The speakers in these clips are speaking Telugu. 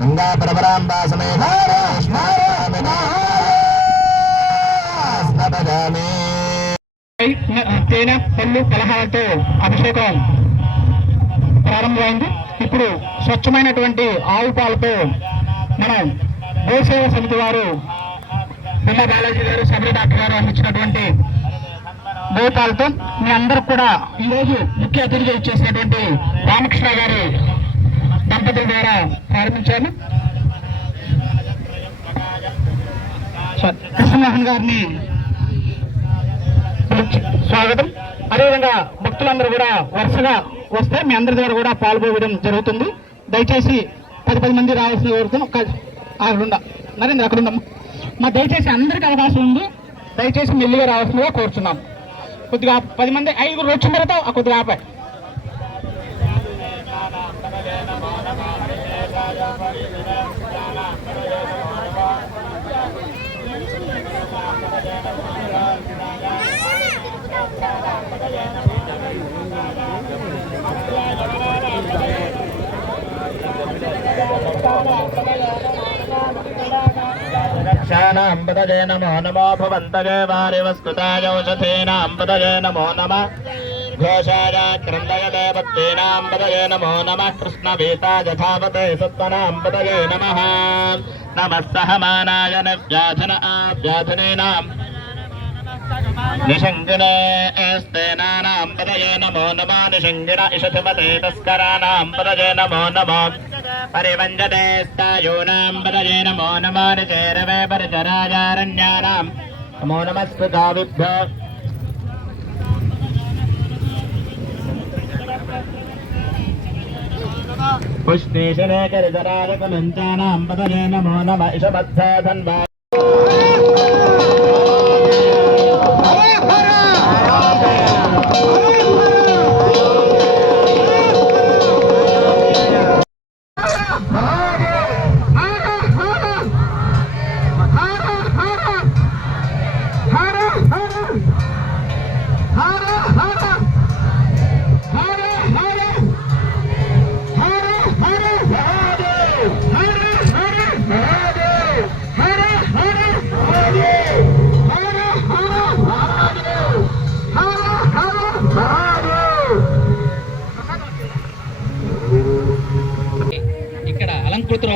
గంగా పరపరాంబా సమేత తేనె పళ్ళు పలహాలతో అభిషేకం ప్రారంభమైంది. ఇప్పుడు స్వచ్ఛమైనటువంటి ఆవు పాలతో మనం గోసేవ సమితి వారు బిల్ల బాలాజీ గారు సబరి డాక్టర్ గారు అందించినటువంటి భూతాలతో మీ అందరూ కూడా ఈరోజు ముఖ్య అతిథిగా ఇచ్చేసినటువంటి రామకృష్ణ గారు దంపతుల ద్వారా ప్రారంభించాను కృష్ణమోహన్ గారిని స్వాగతం. అదేవిధంగా భక్తులందరూ కూడా వరుసగా వస్తే మీ అందరి ద్వారా కూడా పాల్గొనడం జరుగుతుంది. దయచేసి పది పది మంది రావాల్సిన కోరుతున్నాం ఒక్క అక్కడ నరేంద్ర అక్కడ ఉండమ్మా మా దయచేసి అందరికీ అవకాశం ఉంది దయచేసి మెల్లిగా రావాల్సిందిగా కోరుచున్నాం. కొద్దిగా పది మంది ఐదుగురు వచ్చిన తర్వాత ఆ కొద్దిగా ఆపాయి రక్షాణాం పదజే నమో నమో భవంతగే వారివస్కృతాయౌషధీనాం పదజే నమో నమ ఘోషాయ క్రందయతే భక్తీనాం పదజే నమో నమ కృష్ణభీతా యథావతే సత్వనాం పదజే నమ నమः సహమానాయ నవ్యాధన ఆవ్యాధనీనాం నిషంగినే స్తేనానాం పదయే నమో నమో నిషంగిన ఇషధిమతే తస్కరాణాం పదయే నమో నమో పరివంజతే స్థాయూనాం పదయే నమో నమో నిచేరవే పరిచరాజారణ్యానాం నమో నమస్తు కావిభ్యో పుష్ణీశనే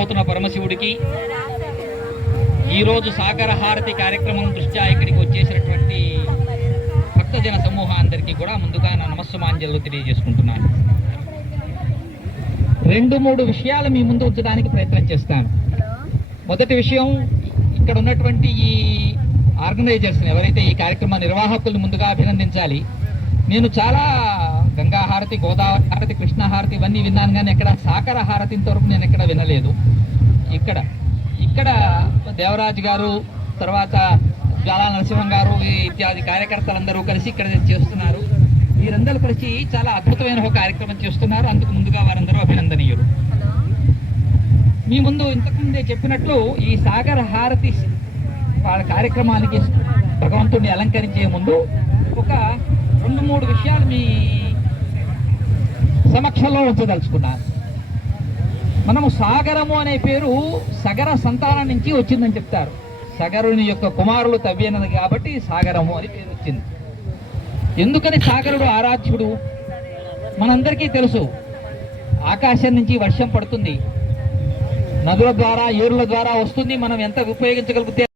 అవుతున్న పరమశివుడికి ఈరోజు సాగర హారతి కార్యక్రమం దృష్ట్యా ఇక్కడికి వచ్చేసినటువంటి భక్తజన సమూహం అందరికీ కూడా ముందుగా నా నమస్సుమాంజలు తెలియజేసుకుంటున్నాను. రెండు మూడు విషయాలు మీ ముందు ఉంచడానికి ప్రయత్నం చేస్తాను. మొదటి విషయం ఇక్కడ ఉన్నటువంటి ఈ ఆర్గనైజర్స్ని ఎవరైతే ఈ కార్యక్రమ నిర్వాహకులను ముందుగా అభినందించాలి నేను చాలా గంగా హారతి గోదావరి హారతి కృష్ణ హారతి ఇవన్నీ విన్నాను కానీ ఎక్కడ సాకర హారతి ఇంతవరకు నేను ఎక్కడ వినలేదు. ఇక్కడ. ఇక్కడ దేవరాజు గారు తర్వాత జ్వాలా నరసింహం గారు ఇత్యాది కార్యకర్తలందరూ కలిసి ఇక్కడ చేస్తున్నారు. వీరందరూ కలిసి చాలా అద్భుతమైన ఒక కార్యక్రమం చేస్తున్నారు. అందుకు ముందుగా వారందరూ అభినందనీయులు. మీ ముందు ఇంతకుముందే చెప్పినట్లు ఈ సాగర హారతి వాళ్ళ కార్యక్రమానికి భగవంతుడిని అలంకరించే ముందు ఒక రెండు మూడు విషయాలు మీ సమక్షంలో ఉంచదలుచుకున్నాను. మనము సాగరము అనే పేరు సగర సంతానం నుంచి వచ్చిందని చెప్తారు. సగరుని యొక్క కుమారులు తవ్వినది కాబట్టి సాగరము అని పేరు వచ్చింది. ఎందుకని సాగరుడు ఆరాధ్యుడు? మనందరికీ తెలుసు. ఆకాశం నుంచి వర్షం పడుతుంది. నదుల ద్వారా ఏరుల ద్వారా వస్తుంది. మనం ఎంత ఉపయోగించగలిగితే